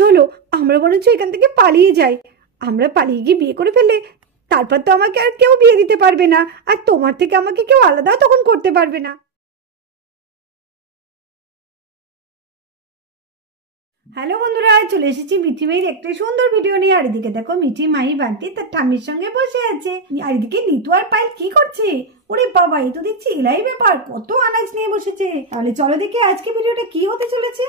চলো আমরা বরঞ্চ এখান থেকে পালিয়ে যাই। আমরা পালিয়ে গিয়ে বিয়ে করে ফেললে তারপর তো আমাকে আর কেউ বিয়ে দিতে পারবে না, আর তোমার থেকে আমাকে কেউ আলাদা তখন করতে পারবে না। হ্যালো বন্ধুরা, চলে এসেছি মিঠি মাইর একটা সুন্দর ভিডিও নিয়ে। আর এদিকে দেখো মিঠি মাই বান্টি তার ঠাম্মির সঙ্গে বসে আছে, আর এদিকে নিতু আর পায়েল কি করছে? ওরে বাবা, এই তো দেখছি এলাই ব্যাপার, কত আনাজ নিয়ে বসেছে। তাহলে চলো দেখি আজকে ভিডিওটা কি হতে চলেছে।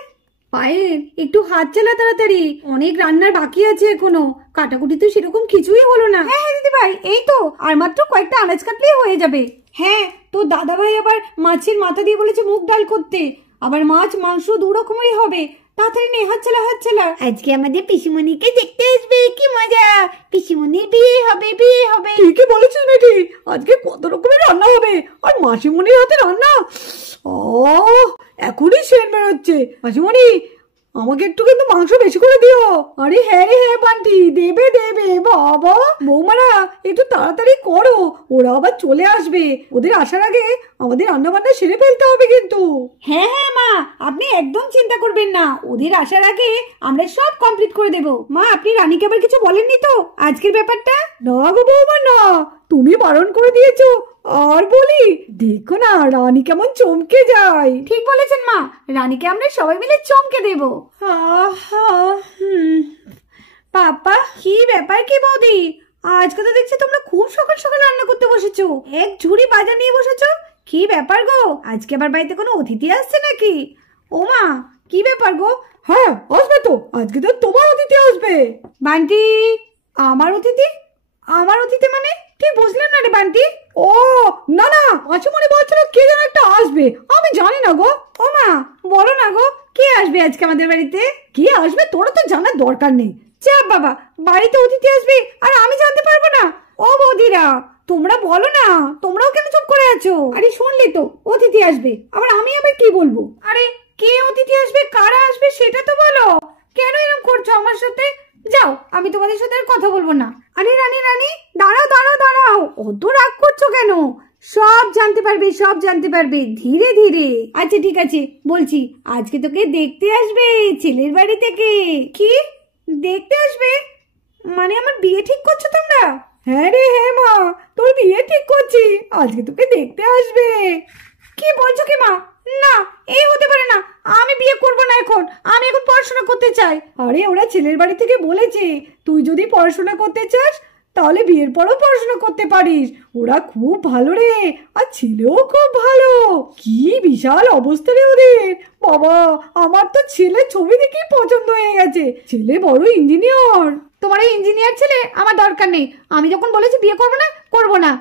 পায়েল একটু হাত চালা তাড়াতাড়ি, অনেক রান্নার বাকি আছে এখনো, কাটাকুটি তো সেরকম কিছুই হলো না। হ্যাঁ হ্যাঁ দিদি ভাই, এই তো আর মাত্র কয়েকটা আনাজ কাটলেই হয়ে যাবে। হ্যাঁ, তো দাদা ভাই আবার মাছের মাথা দিয়ে বলেছে মুগ ডাল করতে, আবার মাছ মাংস দু রকমেরই হবে। তাড়াতাড়ি নে, হাত চালা হাত চালা। আজকে আমাদের পিসিমণিকে দেখতে আসবে, কি মজা! পিসিমণির বিয়ে হবে, বিয়ে হবে। ঠিকই বলেছিস বেটি, আজকে কত রকমের রান্না হবে, আর মাসিমণির হাতে রান্না ও এখনই সেন বেরোচ্ছে। মাসিমণি, আমাকে একটু কিন্তু মাংস বেশি করে দিও। আরে হ্যাঁ রে হ্যাঁ বান্টি, দেবে দেবে। বাবা বৌমারা একটু তাড়াতাড়ি করো, ওরা আবার চলে আসবে, ওদের আসার আগে আমাদের রান্না বান্না সেরে ফেলতে হবে কিন্তু। হ্যাঁ হ্যাঁ মা, আপনি একদম চিন্তা করবেন না, ওদের আসার আগে আমরা সব কমপ্লিট করে দেব। মা, আপনি রানীকে আবার কিছু বলেননি তো আজকের ব্যাপারটা? না গো বৌমা না, তুমি বারণ করে দিয়েছো, আর বলি দেখো না রানী কেমন চমকে যায়। ঠিক বলেছেন মা, রানীকে আমরা সবাই মিলে চমকে দেব। পাপা, কি ব্যাপার কি বৌদি, আজকে তো দেখছি তোমরা খুব সকাল সকাল রান্না করতে বসেছো, এক ঝুড়ি বাজার নিয়ে বসেছো। কি ব্যাপার গো, আজকে আবার বাড়িতে কোনো অতিথি আসছে নাকি? ও মা, কি ব্যাপার গো? হ্যাঁ আসবে তো, আজকে তো তোমার অতিথি আসবে। বান্টি, আমার অতিথি? আমার অতিথি মানে ঠিক বুঝলাম না রে বান্টি। ও না না, মাসিমণি বলছিল কে যেন একটা আসবে, আমি জানি না গো। ও মা, বলো না গো, কে আসবে আজকে আমাদের বাড়িতে? কে আসবে তোরা তো জানার দরকার নেই। চাপ বাবা, বাড়িতে অতিথি আসবে আর আমি জানতে পারবো না? ও বৌদিরা, তোমরা বলো না, তোমরাও কেন চুপ করে আছো? আরে শুনলি তো, অতিথি আসবে, আবার আমি আবার কি বলবো? আরে কে অতিথি আসবে, কারা আসবে সেটা তো বলো। কেন এরকম করছো আমার সাথে? যাও, আমি তোমাদের সাথে আর কথা বলবো না। আরে রানী রানী, দাঁড়াও দাঁড়াও দাঁড়াও, অত রাগ করছো কেন? সব জানতে পারবে, সব জানতে পারবে ধীরে ধীরে। আচ্ছা ঠিক আছে, বলছি আজকে তোকে দেখতে আসবে ছেলের বাড়ি থেকে। কি দেখতে আসবে? মানে আমার বিয়ে ঠিক করছো তোমরা? হ্যাঁ রে হ্যাঁ মা, তোর বিয়ে ঠিক করছি, আজকে তোকে দেখতে আসবে। কি বলছো কি মা? না, এই হতে পারে না, আমি বিয়ে করব না এখন, আমি এখন পড়াশোনা করতে চাই। আরে ওরা ছেলের বাড়ি থেকে বলেছে তুই যদি পড়াশোনা করতে চাস তাহলে বিয়ের পরও পড়াশোনা করতে পারিস, ওরা খুব ভালো রে, আর ছেলেও খুব ভালো। কি বিশাল অবস্থা রে ওদের। বাবা, আমার তো ছেলে ছবি দেখেই পছন্দ হয়ে গেছে, ছেলে বড় ইঞ্জিনিয়ার। তোমার এই ইঞ্জিনিয়ার ছেলে আমার দরকার নেই, আমি যখন বলেছি বিয়ে করবো না করবো না,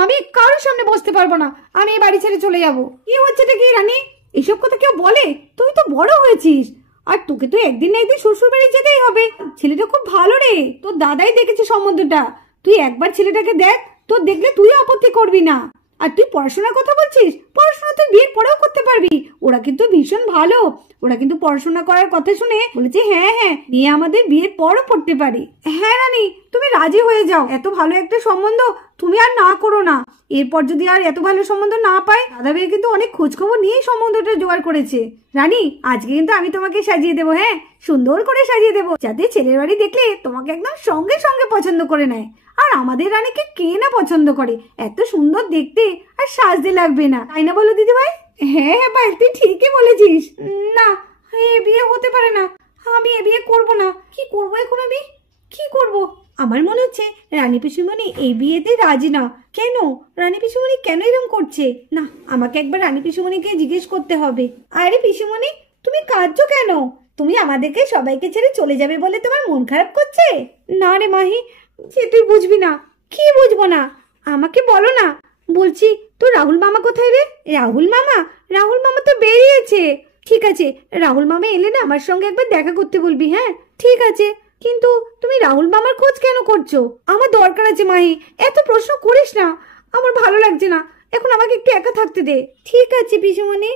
আমি কারোর সামনে বসতে পারবো না, আমি এই বাড়ি ছেড়ে চলে যাবো। কি হচ্ছেটা কি রানী, এসব কথা কেউ বলে? তুই তো বড় হয়েছিস, আর তোকে তো একদিন না একদিন শ্বশুর বাড়ি যেতেই হবে। ছেলেটা খুব ভালো রে, তোর দাদাই দেখেছে সম্বন্ধটা, তুই একবার ছেলেটাকে দেখ, তোর দেখলে তুই আপত্তি করবি না। আর তুই পড়াশোনার কথা বলছিস, পড়াশোনা তুই বিয়ের পরেও করতে পারবি, ওরা কিন্তু ভীষণ ভালো, ওরা কিন্তু পড়াশোনা করার কথা শুনে বলেছে হ্যাঁ হ্যাঁ নিয়ে আমাদের বিয়ের পরও পড়তে পারি। হ্যাঁ রানী, তুমি রাজি হয়ে যাও, এত ভালো একটা সম্বন্ধ তুমি আর না করো না। এরপর যদি আর এত ভালো সম্বন্ধ না পায়, দাদা ভাই কিন্তু অনেক খোঁজ খবর নিয়েই সম্বন্ধটা জোগাড় করেছে। রানী, আজকে কিন্তু আমি তোমাকে সাজিয়ে দেবো, হ্যাঁ সুন্দর করে সাজিয়ে দেবো, যাতে ছেলের বাড়ি দেখলে তোমাকে একদম সঙ্গে সঙ্গে পছন্দ করে নেয়। আর আমাদের রানীকে কে না পছন্দ করে, এত সুন্দর দেখতে আর সাজতে লাগবে না, তাই না বলো দিদি ভাই? হ্যাঁ হ্যাঁ ভাই, তুই ঠিকই বলেছিস। না, এ বিয়ে হতে পারে না, আমি এ বিয়ে করবো না। কি করবো এখন আমি, কি করবো? আমার মনে হচ্ছে রানী পিসিমণি এই বিয়েতে রাজি না। কেন রানী পিসিমণি কেন এরকম করছে? না, আমাকে একবার রানী পিসিমণিকে জিজ্ঞেস করতে হবে। আরে পিসিমণি, তুমি কাঁদছো কেন? তুমি আমাদেরকে সবাইকে ছেড়ে চলে যাবে বলে তোমার মন খারাপ করছে? না রে মাহি, যে তুই বুঝবি না। কি বুঝবো না? আমাকে বলো না। বলছি, তো রাহুল মামা কোথায় রে? রাহুল মামা? রাহুল মামা তো বেরিয়েছে। ঠিক আছে, রাহুল মামা এলে না আমার সঙ্গে একবার দেখা করতে বলবি। হ্যাঁ ঠিক আছে, কিন্তু তুমি রাহুল মামার খোঁজ কেন করছো? আমার দরকার আছে মাহি, এত প্রশ্ন করিস না, আমার ভালো লাগছে না এখন, আমাকে একটু একা থাকতে দে। ঠিক আছে পিসিমণি।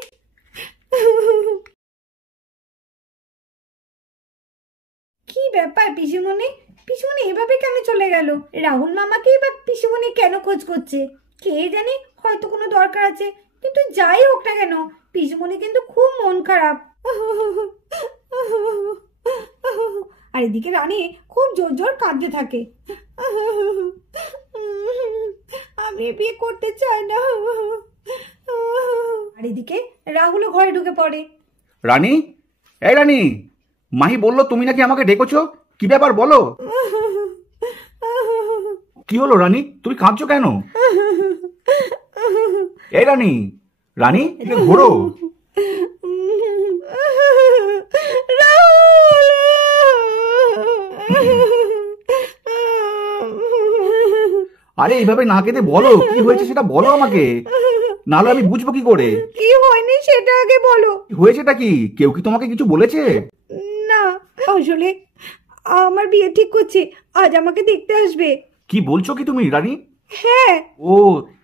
কি ব্যাপার পিসিমণি, পিসিমণি এভাবে কেন চলে গেল? রাহুল মামাকে বা পিসিমণি কেন খোঁজ করছে কে জানি, হয়তো কোনো দরকার আছে, কিন্তু যাই হোক না কেন পিসিমণি কিন্তু খুব মন খারাপ। আর এদিকে রানী খুব জোর জোর কাঁদতে থাকে। আমি বিয়ে করতে চাই না। আর এদিকে রাহুলও ঘরে ঢুকে পড়ে। রানী, এই রানী, মাহি বললো তুমি নাকি আমাকে ডেকেছো, কি ব্যাপার বলো। কি হলো রানী, তুমি কাঁদছো কেন? এই রানী, রানী ঘোরো। আরে এইভাবে না কেঁদে বলো কি হয়েছে সেটা বলো আমাকে, নাহলে আমি বুঝবো কি করে। কি হয়নি সেটা আগে বলো। হয়েছেটা কি? কেউ কি তোমাকে কিছু বলেছে? না, আসলে আমার বিয়ে ঠিক করছে, আজ আমাকে দেখতে আসবে। কি বলছো কি তুমি রানী? হ্যাঁ। ও,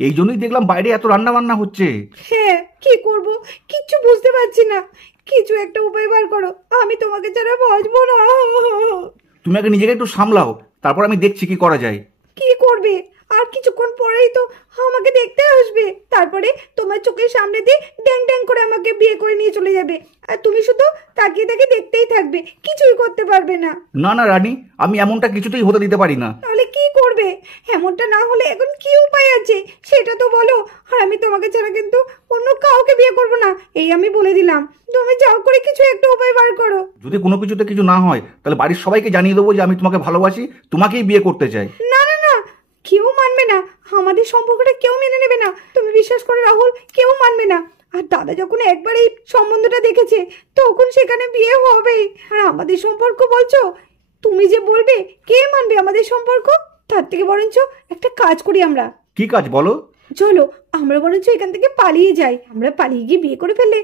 এই জন্যই দেখলাম বাইরে এত রান্না বান্না হচ্ছে। হ্যাঁ, কি করব কিচ্ছু বুঝতে পারছি না, কিছু একটা উপায় বার করো, আমি তোমাকে ছাড়া বাঁচবো না। তুমি আগে নিজেকে একটু সামলাও, তারপর আমি দেখছি কি করা যায়। কি করবে? আর কিছুক্ষণ পরেই তো আমাকে দেখতে আসবে, তারপরে তোমার চোখের সামনে দিয়ে ড্যাং ড্যাং করে আমাকে বিয়ে করে নিয়ে চলে যাবে, আর তুমি শুধু তাকিয়ে তাকিয়ে দেখতেই থাকবে, কিছুই করতে পারবে না। না না রানী, আমি এমনটা কিছুতেই হতে দিতে পারি না। তাহলে কি করবে? এমনটা না হলে এখন কি উপায় আছে সেটা তো বলো। আর আমি তোমাকে ছাড়া কিন্তু অন্য কাউকে বিয়ে করব না, এই আমি বলে দিলাম। তুমি যাও করে কিছু একটা উপায় বার করো। যদি কোনো কিছুতে কিছু না হয় তাহলে বাড়ির সবাইকে জানিয়ে দেবো যে আমি তোমাকে ভালোবাসি, তোমাকেই বিয়ে করতে চাই। না না না, কেউ মানবে না, আমাদের সম্পর্কটা কেউ মেনে নেবে না, তুমি বিশ্বাস করো রাহুল, কেউ মানবে না। আর দাদা যখন একবার এই সম্বন্ধটা দেখেছে তখন সেখানে বিয়ে হবেই। আর আমাদের সম্পর্ক বলছো, তুমি যে বলবে কে মানবে আমাদের সম্পর্ক? তার থেকে বরঞ্চ একটা কাজ করি আমরা। কি কাজ বলো? চলো আমরা বরঞ্চ এখান থেকে পালিয়ে যাই। আমরা পালিয়ে গিয়ে বিয়ে করে ফেললে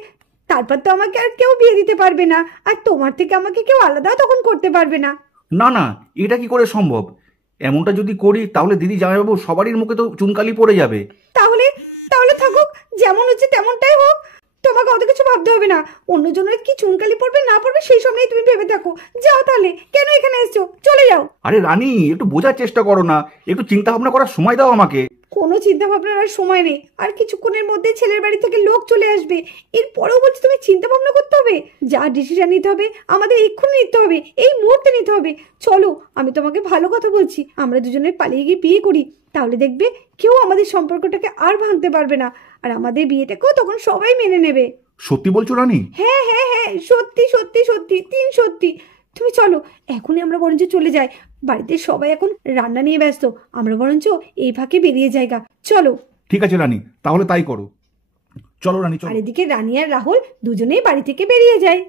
তারপর তো আমাকে আর কেউ বিয়ে দিতে পারবে না, আর তোমার থেকে আমাকে কেউ আলাদা তখন করতে পারবে না। না না, এটা কি করে সম্ভব? এমনটা যদি করি তাহলে দিদি জামাইবাবু সবারই মুখে তো চুনকালি পড়ে যাবে। তাহলে তাহলে থাকুক, যেমন হচ্ছে তেমনটাই হোক, তোমাকে অত কিছু ভাবতে হবে না। অন্যজনের কি চুনকালি পড়বে না পড়বে সেই সব নিয়ে তুমি ভেবে থাকো। যাও তাহলে, কেন এখানে এসছো, চলে যাও। আরে রানী, একটু বোঝার চেষ্টা করো না, একটু চিন্তা ভাবনা করার সময় দাও আমাকে। কোনো চিন্তা ভাবনার আর সময় নেই, আর কিছুক্ষণের মধ্যে ছেলের বাড়ি থেকে লোক চলে আসবে। এরপরেও বলছি তুমি চিন্তা ভাবনা করতে হবে, যা ডিসিশন নিতে হবে আমাদের এক্ষুনি নিতে হবে, এই মুহূর্তে নিতে হবে। চলো, আমি তোমাকে ভালো কথা বলছি, আমরা দুজনে পালিয়ে গিয়ে বিয়ে করি, তাহলে দেখবে কেউ আমাদের সম্পর্কটাকে আর ভাঙতে পারবে না, আর আমাদের বিয়েটাকেও তখন সবাই মেনে নেবে। সত্যি বলছো রানী? হ্যাঁ হ্যাঁ হ্যাঁ, সত্যি সত্যি সত্যি, তিন সত্যি। তুমি চলো, এখনই আমরা বরঞ্চ চলে যাই, বাড়িতে সবাই এখন রান্না নিয়ে ব্যস্ত, আমরা বরঞ্চ এই ফাঁকে বেরিয়ে যাইগা। চলো। ঠিক আছে রানী, তাহলে তাই করো, চলো রানী চলো। আর এদিকে রানী আর রাহুল দুজনেই বাড়ি থেকে বেরিয়ে যায়।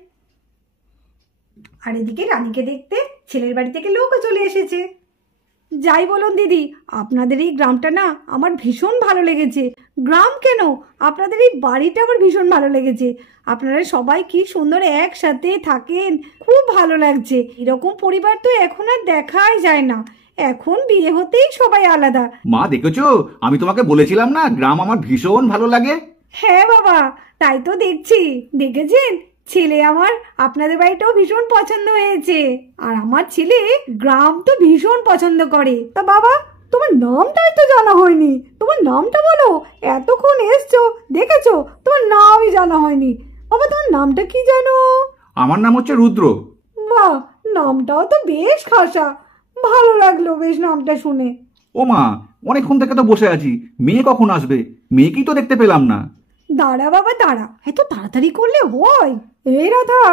আর এদিকে রানীকে দেখতে ছেলের বাড়ি থেকে লোকও চলে এসেছে। যাই বলুন দিদি, আপনাদের এই গ্রামটা না আমার ভীষণ ভালো লেগেছে। গ্রাম কেন, আপনাদের এই বাড়িটা আমার ভীষণ ভালো লেগেছে। আপনারা সবাই কি সুন্দর একসাথে থাকেন, খুব ভালো লাগছে। এরকম পরিবার তো এখন আর দেখাই যায় না, এখন বিয়ে হতেই সবাই আলাদা। মা দেখেছো, আমি তোমাকে বলেছিলাম না গ্রাম আমার ভীষণ ভালো লাগে। হ্যাঁ বাবা, তাই তো দেখছি। দেখেছেন, ছেলে আমার আপনাদের বাড়িটাও ভীষণ পছন্দ হয়েছে, আর আমার ছেলে গ্রাম তো ভীষণ পছন্দ করে। তা বাবা, তোমার নামটাই তো জানা হয়নি, তোমার নামটা বলো। এতক্ষণ এসছো, দেখেছো, তোমার নামই জানা হয়নি। বাবা, তোমার নামটা কি জানো? আমার নাম হচ্ছে রুদ্র। বাহ, নামটাও তো বেশ খাসা, ভালো লাগলো বেশ নামটা শুনে। ও মা, অনেকক্ষণ থেকে তো বসে আছি, মেয়ে কখন আসবে? মেয়েকেই তো দেখতে পেলাম না। দাঁড়া বাবা দাঁড়া, এত তাড়াতাড়ি করলে হয়? এই রাধা,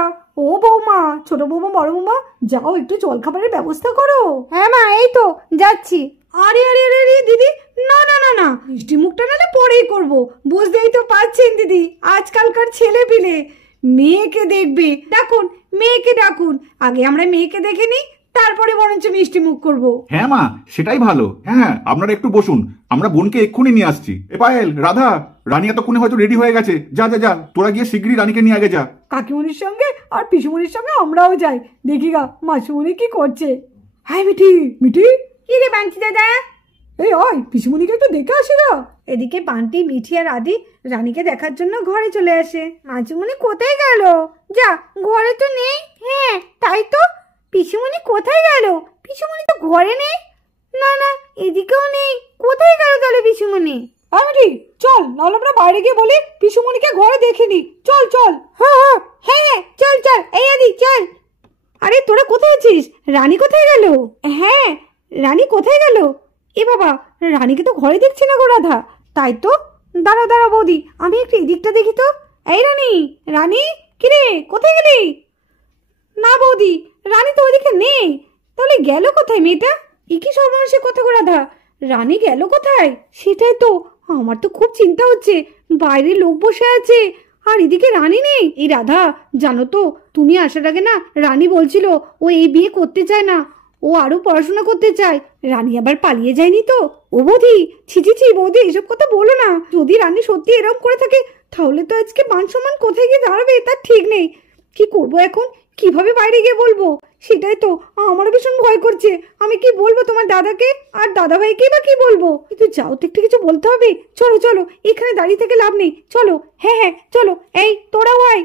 ও বৌমা, ছোট বৌমা, বড় বৌমা, যাও একটু জলখাবারের ব্যবস্থা করো। হ্যাঁ মা, এই তো যাচ্ছি। আরে আরে আরে আরে দিদি, না না না না, মিষ্টি মুখটা নাহলে পরেই করবো, বুঝতেই তো পারছেন দিদি, আজকালকার ছেলে পিলে মেয়েকে দেখবে। ডাকুন, মেয়েকে ডাকুন, আগে আমরা মেয়েকে দেখে নিই, তারপরে বরঞ্চ মিষ্টি মুখ করবো। হ্যাঁ মা, সেটাই ভালো। হ্যাঁ, আপনারা একটু বসুন, আমরা বোনকে এক্ষুনি নিয়ে আসছি। এ পায়েল, রাধা, রানী এতক্ষণে হয়তো রেডি হয়ে গেছে। যা যা যা, তোরা গিয়ে শিগগিরই রানীকে নিয়ে আগে যা। কাকিমণির সঙ্গে আর পিসুমণির সঙ্গে আমরাও যাই, দেখি গা মাসিমণি কি করছে। হাই মিঠি, মিঠি। কি রে বাঞ্চি দাদা? এই ওই পিসুমণিকে একটু দেখে আসি না। এদিকে বান্টি, মিঠি আর আদি রানীকে দেখার জন্য ঘরে চলে আসে। মাঝুমণি কোথায় গেল? যা, ঘরে তো নেই। হ্যাঁ তাই তো, পিসুমণি কোথায় গেল? পিসুমণি তো ঘরে নেই। না না, এদিকেও নেই, কোথায় গেল তাহলে পিসুমণি? হ্যাঁ মিঠি, চল, নাহলে আমরা বাইরে গিয়ে বলি পিসুমণিকে ঘরে দেখিনি। চল চল। হ্যাঁ হ্যাঁ হ্যাঁ হ্যাঁ, চল চল, এই আদি চল। আরে তোরা কোথায় আছিস? রানী কোথায় গেল? হ্যাঁ, রানী কোথায় গেল? এ বাবা, রানীকে তো ঘরে দেখছি না গো রাধা। তাই তো, দাঁড়া দাঁড়া বৌদি, আমি একটু এদিকটা দেখি তো। এই রানী, রানী, কিরে কোথায় গেলি? না বৌদি, রানী তো ওইদিকে নেই। তাহলে গেল কোথায় মেয়েটা? এ কি সর্বনাশের কথা গো রাধা, রানী গেল কোথায়? সেটাই তো, আমার তো খুব চিন্তা হচ্ছে। বাইরে লোক বসে আছে আর এদিকে রানী নেই। এই রাধা, জানো তো, তুমি আসার আগে না রানী বলছিল ও এই বিয়ে করতে চায় না, ও আরো পড়াশোনা করতে চায়। রানী আবার পালিয়ে যায়নি তো? ও বৌদি, ছি ছি ছি বৌদি, এসব কথা বলো না। যদি রানী সত্যি এরকম করে থাকে তাহলে তো আজকে মান সম্মান কোথায় গিয়ে দাঁড়াবে তার ঠিক নেই। কি করব এখন? কিভাবে বাইরে গিয়ে বলবো? সেটাই তো আমারও ভীষণ ভয় করছে। আমি কি বলবো তোমার দাদাকে আর দাদা ভাইকে, বা কি বলবো? কিন্তু যাও তো, একটু কিছু বলতে হবে। চলো চলো, এখানে দাঁড়িয়ে থেকে লাভ নেই, চলো। হ্যাঁ হ্যাঁ চলো, এই তোরাও আয়।